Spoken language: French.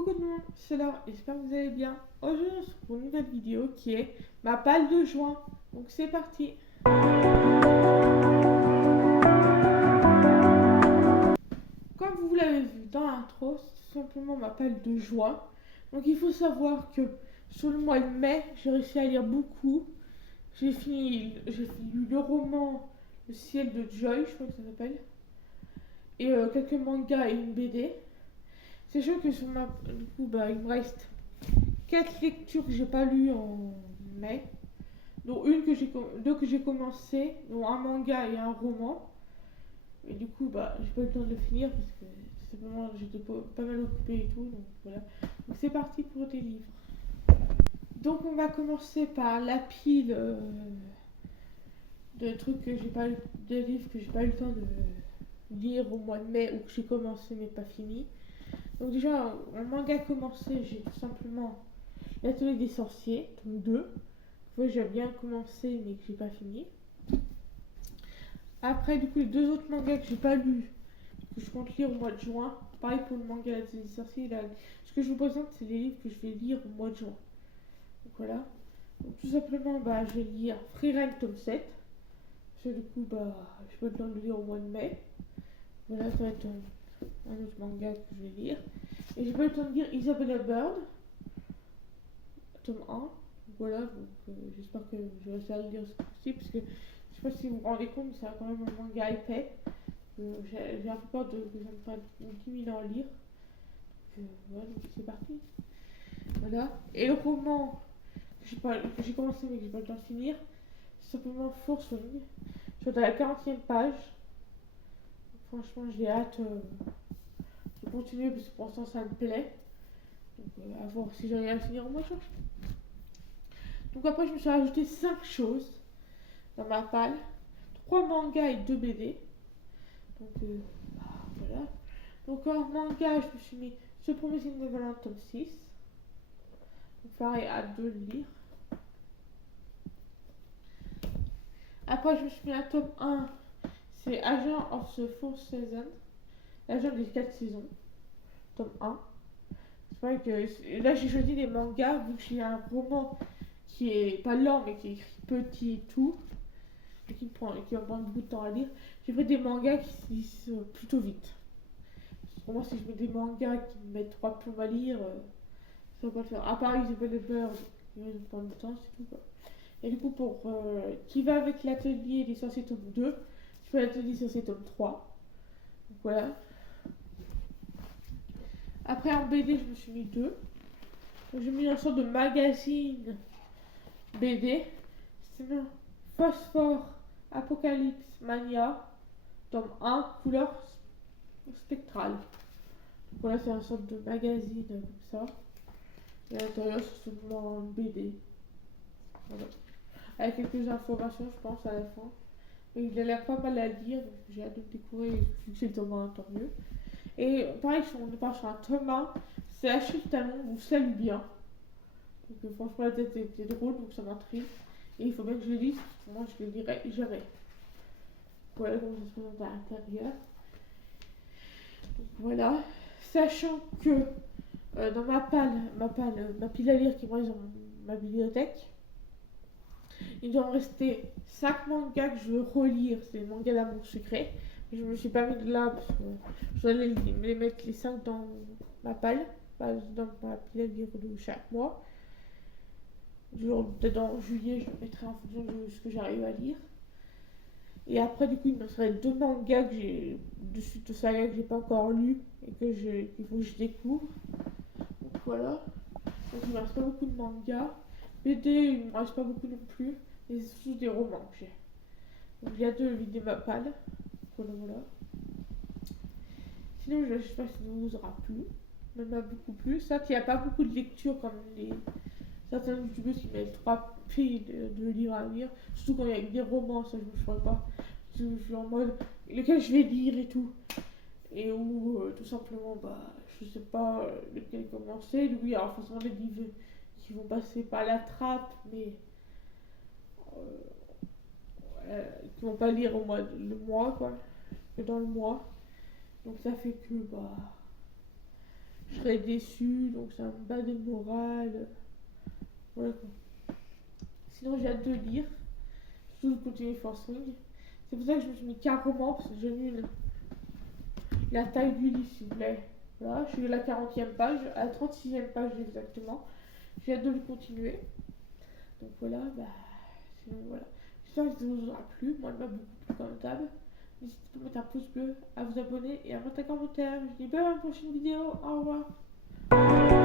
Coucou tout le monde, c'est Laure, j'espère que vous allez bien. Aujourd'hui, on se retrouve pour une nouvelle vidéo qui est ma palle de joint. Donc c'est parti. Comme vous l'avez vu dans l'intro, c'est tout simplement ma palle de joint. Donc il faut savoir que sur le mois de mai, j'ai réussi à lire beaucoup. J'ai lu le roman Le ciel de Joy, je crois que ça s'appelle. Et quelques mangas et une BD. C'est sûr que sur ma... Du coup, il me reste 4 lectures que j'ai pas lues en mai, dont deux que j'ai commencé, dont un manga et un roman. Et du coup, j'ai pas eu le temps de le finir parce que simplement j'étais pas mal occupée et tout, donc voilà. Donc c'est parti pour des livres. Donc on va commencer par la pile de trucs que j'ai pas eu, des livres que j'ai pas eu le temps de lire au mois de mai ou que j'ai commencé mais pas fini. Donc déjà, en manga commencé, j'ai tout simplement L'Atelier des sorciers, tome 2. J'ai bien commencé mais que j'ai pas fini. Après, du coup, les deux autres mangas que j'ai pas lus, que je compte lire au mois de juin. Pareil pour le manga L'Atelier des sorciers. Là, ce que je vous présente, c'est les livres que je vais lire au mois de juin. Donc voilà. Donc, tout simplement, je vais lire Free Reign tome 7. Parce que du coup, j'ai pas le temps de le lire au mois de mai. Voilà, ça va être un autre manga que je vais lire. Et j'ai pas le temps de lire Isabella Bird, tome 1. Voilà, donc j'espère que je vais réussir à le lire ce coup-ci, parce que je sais pas si vous vous rendez compte, mais c'est quand même un manga épais. J'ai un peu peur que ça me prenne 10 000 ans à lire. Voilà, donc c'est parti. Voilà. Et le roman que j'ai commencé mais que j'ai pas le temps de finir, c'est simplement Force Wing. Je suis à la 40e page. Donc, franchement, j'ai hâte de continuer parce que pour l'instant ça me plaît. Donc à voir si j'arrive à finir au mois de juin. Donc après, je me suis rajouté 5 choses dans ma palle. 3 mangas et 2 BD. Donc voilà. Donc en manga, je me suis mis Ce Promising Neverland tome 6. Donc pareil, hâte de le lire. Après, je me suis mis un tome 1. C'est Agent of the Fourth Season. L'agent des 4 saisons. Tome 1. C'est vrai que là, j'ai choisi des mangas vu que j'ai un roman qui est pas lent mais qui est écrit petit et tout. Et qui va prendre beaucoup de temps à lire. J'ai pris des mangas qui se lisent plutôt vite. Pour moi, si je mets des mangas qui me mettent 3 plombs à lire, ça va pas le faire. À part Isabelle Bird, qui va me prendre du temps, c'est tout quoi. Et du coup, pour qui va avec l'atelier des sorciers tome 2, je fais l'atelier des sorciers tome 3. Donc voilà. Après, en BD, je me suis mis 2. Donc j'ai mis une sorte de magazine BD. C'est Phosphore Apocalypse Mania, tome 1, couleur spectrale. Donc voilà, c'est une sorte de magazine comme ça. Et à l'intérieur, c'est seulement une BD. Voilà. Avec quelques informations, je pense, à la fin. Et il a l'air pas mal à lire, donc j'ai hâte de le découvrir. Vu que c'est le tome 1, tant mieux. Et pareil, si on part sur un tome 1, c'est Achille Talon vous salue bien. Donc franchement, la tête était drôle, donc ça m'intrigue. Et il faut bien que je le lise, parce que moi je le lirai jamais. Voilà comment ça se présente à l'intérieur. Donc voilà. Sachant que dans ma pile à lire qui est dans ma bibliothèque, il doit me rester 5 mangas que je veux relire. C'est les mangas d'amour secret. Je me suis pas mis de là parce que je dois les mettre les 5 dans ma palle, pas dans ma pile à lire de chaque mois. Peut-être en juillet, je le mettrai en fonction de ce que j'arrive à lire. Et après, du coup, il me resterait 2 mangas que j'ai de suite au saga que j'ai pas encore lu et qu'il faut que je découvre. Donc voilà. Donc il me reste pas beaucoup de mangas. BD, il me reste pas beaucoup non plus. Et c'est surtout des romans que j'ai. Donc il y a 2 vidéos ma palle. Voilà. Sinon, je sais pas si ça vous aura plu. Même pas beaucoup plus. Certes, il n'y a pas beaucoup de lecture comme certains youtubeurs qui mettent 3 piles de livres à lire. Surtout quand il y a des romans, ça je ne ferai pas. Je suis en mode lequel je vais lire et tout. Et où tout simplement, je sais pas lequel commencer. Oui, alors forcément des livres qui vont passer par la trappe, mais qui vont pas lire le mois, quoi. Que dans le mois. Donc ça fait que, serais déçu, donc ça me bat de morale. Voilà quoi. Sinon, j'ai hâte de lire, surtout de continuer Force Wing. C'est pour ça que je me suis mis qu'un roman, parce que j'ai mis la taille du livre, s'il vous plaît. Voilà, je suis à la 40e page, à la 36e page exactement. J'ai hâte de le continuer. Donc voilà, sinon voilà. J'espère que ça vous aura plu. Moi, il m'a beaucoup plu comme d'hab. N'hésitez pas à mettre un pouce bleu, à vous abonner et à mettre un commentaire. Je vous dis bye à la prochaine vidéo. Au revoir.